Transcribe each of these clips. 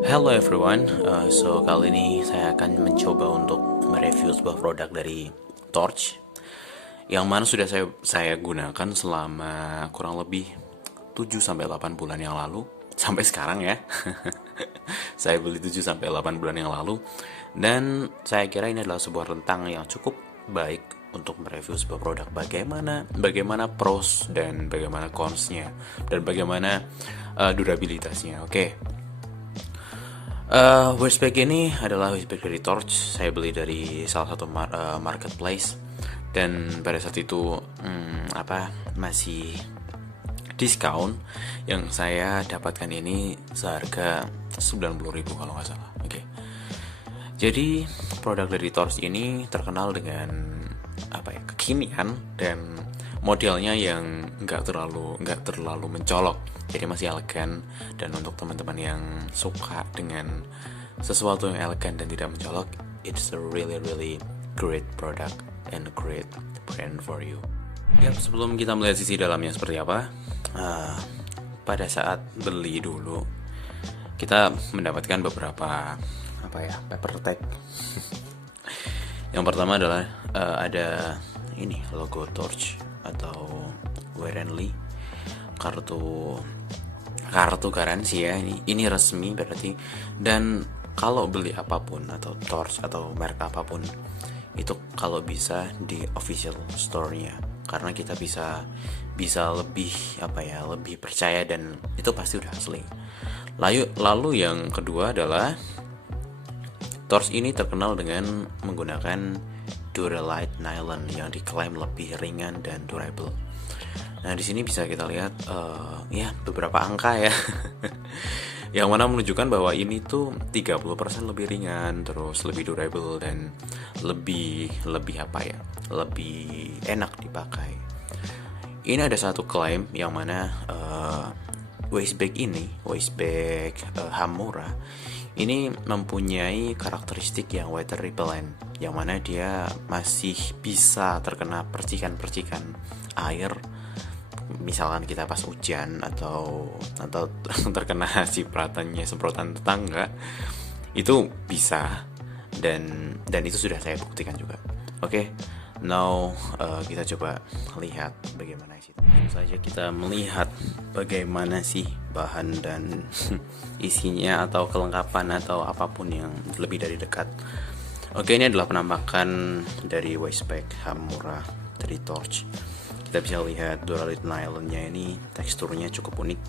Hello everyone, so kali ini saya akan mencoba untuk mereview sebuah produk dari Torch yang mana sudah saya gunakan selama kurang lebih 7 sampai 8 bulan yang lalu sampai sekarang ya. Saya beli 7 sampai 8 bulan yang lalu dan saya kira ini adalah sebuah rentang yang cukup baik untuk mereview sebuah produk, bagaimana pros dan bagaimana consnya dan bagaimana durabilitasnya. Oke. Waistbag ini adalah waistbag dari Torch. Saya beli dari salah satu marketplace dan pada saat itu masih diskon. Yang saya dapatkan ini seharga 90.000 kalau nggak salah. Oke. Jadi produk dari Torch ini terkenal dengan kekinian dan modelnya yang nggak terlalu mencolok, jadi masih elegan. Dan untuk teman-teman yang suka dengan sesuatu yang elegan dan tidak mencolok, it's a really really great product and a great brand for you. Sebelum kita melihat sisi dalamnya seperti apa, pada saat beli dulu kita mendapatkan beberapa paper tag. Yang pertama adalah ada ini logo Torch atau Werenly, kartu garansi ya. Ini resmi berarti. Dan kalau beli apapun atau Torch atau merek apapun itu kalau bisa di official store-nya, karena kita bisa lebih lebih percaya dan itu pasti udah asli. Lalu yang kedua adalah Torch ini terkenal dengan menggunakan Duralite nylon yang diklaim lebih ringan dan durable. Nah, di sini bisa kita lihat beberapa angka ya. Yang mana menunjukkan bahwa ini tuh 30% lebih ringan, terus lebih durable dan lebih enak dipakai. Ini ada satu klaim yang mana waistbag Hamura ini mempunyai karakteristik yang water repellent, yang mana dia masih bisa terkena percikan-percikan air, misalkan kita pas hujan atau terkena semprotan tetangga, itu bisa. Dan itu sudah saya buktikan juga. Oke. Now kita coba lihat bagaimana sih. Saja kita melihat bagaimana sih bahan dan isinya atau kelengkapan atau apapun yang lebih dari dekat. Oke, ini adalah penampakan dari waistbag Hamura dari Torch. Kita bisa lihat Duralite nylonnya ini teksturnya cukup unik,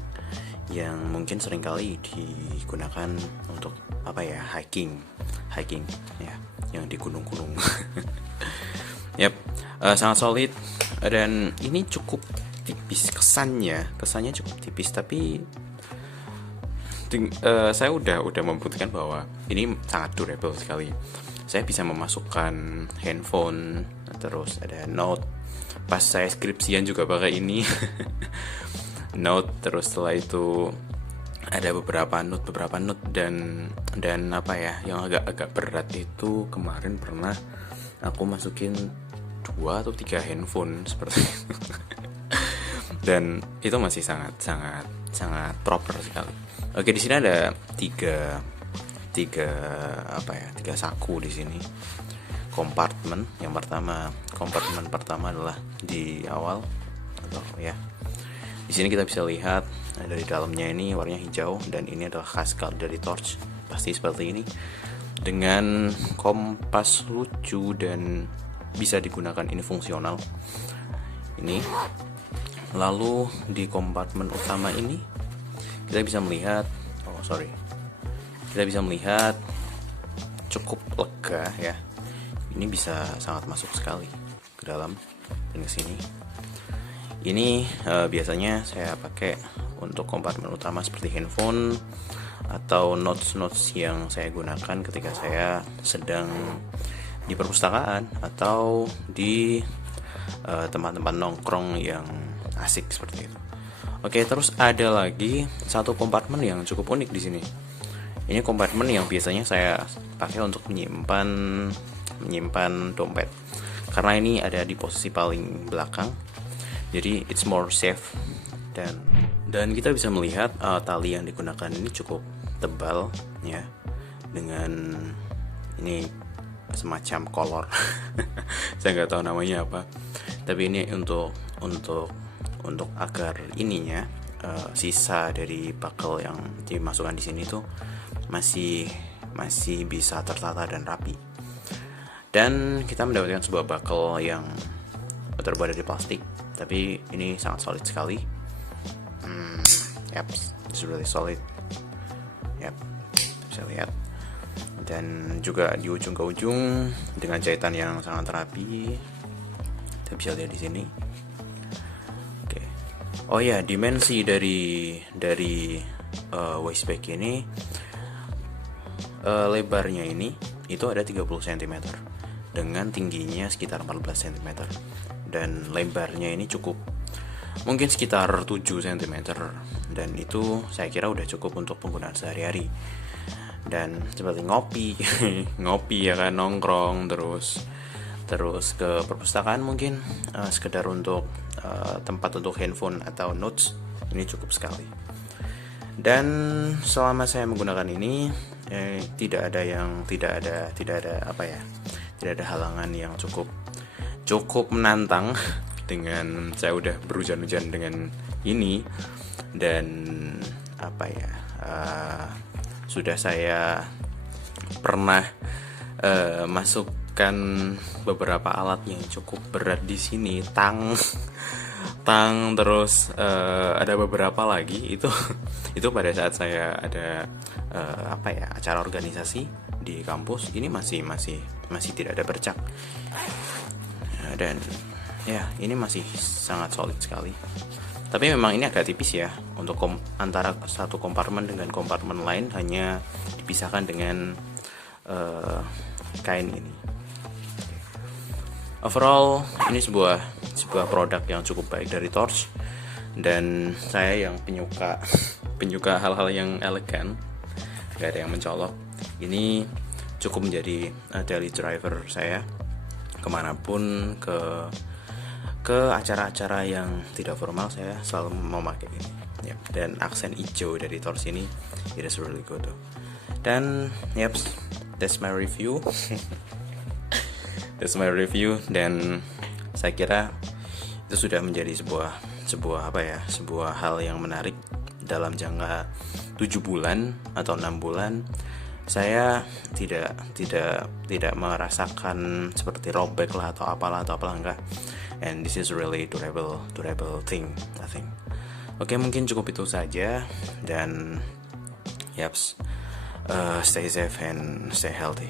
yang mungkin seringkali digunakan untuk hiking ya, yang di gunung-gunung. Sangat solid dan ini cukup tipis kesannya cukup tipis, tapi saya udah membuktikan bahwa ini sangat durable sekali. Saya bisa memasukkan handphone, terus ada note. Pas saya skripsian juga pakai ini. Note, terus setelah itu ada beberapa note dan yang agak berat itu kemarin pernah aku masukin 2 atau 3 handphone seperti itu. Dan itu masih sangat proper sekali. Oke, di sini ada tiga saku di sini. Kompartemen pertama adalah di awal atau ya. Di sini kita bisa lihat dari dalamnya ini warnanya hijau, dan ini adalah khas dari Torch, pasti seperti ini, dengan kompas lucu dan bisa digunakan, ini fungsional ini. Lalu di kompartemen utama ini kita bisa melihat cukup lega ya. Ini bisa sangat masuk sekali ke dalam dan ke sini. Ini biasanya saya pakai untuk kompartemen utama seperti handphone atau notes yang saya gunakan ketika saya sedang di perpustakaan atau di tempat-tempat nongkrong yang asik seperti itu. Oke, terus ada lagi satu kompartemen yang cukup unik di sini. Ini kompartemen yang biasanya saya pakai untuk menyimpan dompet, karena ini ada di posisi paling belakang. Jadi it's more safe Dan kita bisa melihat tali yang digunakan ini cukup tebal ya, dengan ini semacam kolor saya nggak tahu namanya apa, tapi ini untuk agar ininya sisa dari buckle yang dimasukkan di sini tuh masih bisa tertata dan rapi. Dan kita mendapatkan sebuah buckle yang terbuat dari plastik, tapi ini sangat solid sekali. Yep, it's really solid. Yep, bisa lihat. Dan juga di ujung ke ujung dengan jahitan yang sangat rapi. Kita bisa lihat di sini. Oke. Oh ya, dimensi dari waist bag ini, lebarnya ini itu ada 30 cm dengan tingginya sekitar 14 cm, dan lebarnya ini cukup mungkin sekitar 7 cm, dan itu saya kira udah cukup untuk penggunaan sehari-hari. Dan seperti ngopi ya kan, nongkrong terus ke perpustakaan mungkin, sekedar untuk tempat untuk handphone atau notes, ini cukup sekali. Dan selama saya menggunakan ini tidak ada halangan yang cukup menantang dengan saya udah berhujan-hujan dengan ini. Dan sudah saya pernah masukkan beberapa alat yang cukup berat di sini, tang terus ada beberapa lagi itu pada saat saya ada acara organisasi di kampus. Ini masih tidak ada bercak, dan ya ini masih sangat solid sekali. Tapi memang ini agak tipis ya, untuk antara satu kompartemen dengan kompartemen lain hanya dipisahkan dengan kain ini. Overall ini sebuah produk yang cukup baik dari Torch, dan saya yang penyuka hal-hal yang elegan, gak ada yang mencolok, ini cukup menjadi daily driver saya kemanapun, ke acara-acara yang tidak formal. Saya selalu memakai ini ya. Dan aksen hijau dari Torch ini, it is really good. Dan that's my review. That's my review, dan saya kira itu sudah menjadi sebuah hal yang menarik. Dalam jangka 7 bulan atau 6 bulan saya tidak merasakan seperti robek lah atau apalah enggak. And this is really durable thing, I think. Oke, mungkin cukup itu saja, dan stay safe and stay healthy.